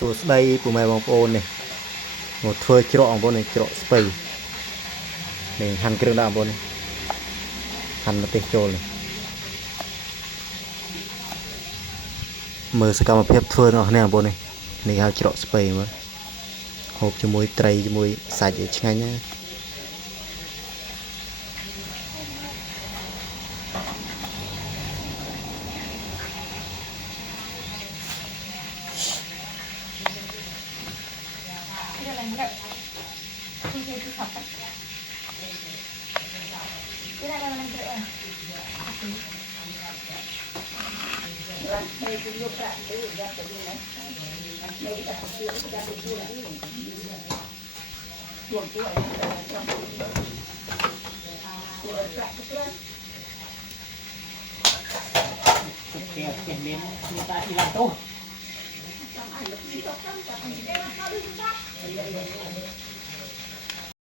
ตัวสไลด์ปุ่มไม้บางโอนเนี่ยหมดเฟอร์เจาะบนเนี่ยเจาะสเปย์นี่หั่นเครื่องดาบนหั่นมาเตะโจเลยมือสกรรมเพียบเฟอร์เนาะเนี่ยบนนี่เขาเจาะสเปย์มั้งหกจมูกไตรจมูกใส่ยังไงเนี่ยเน้นมีตาอีลันโต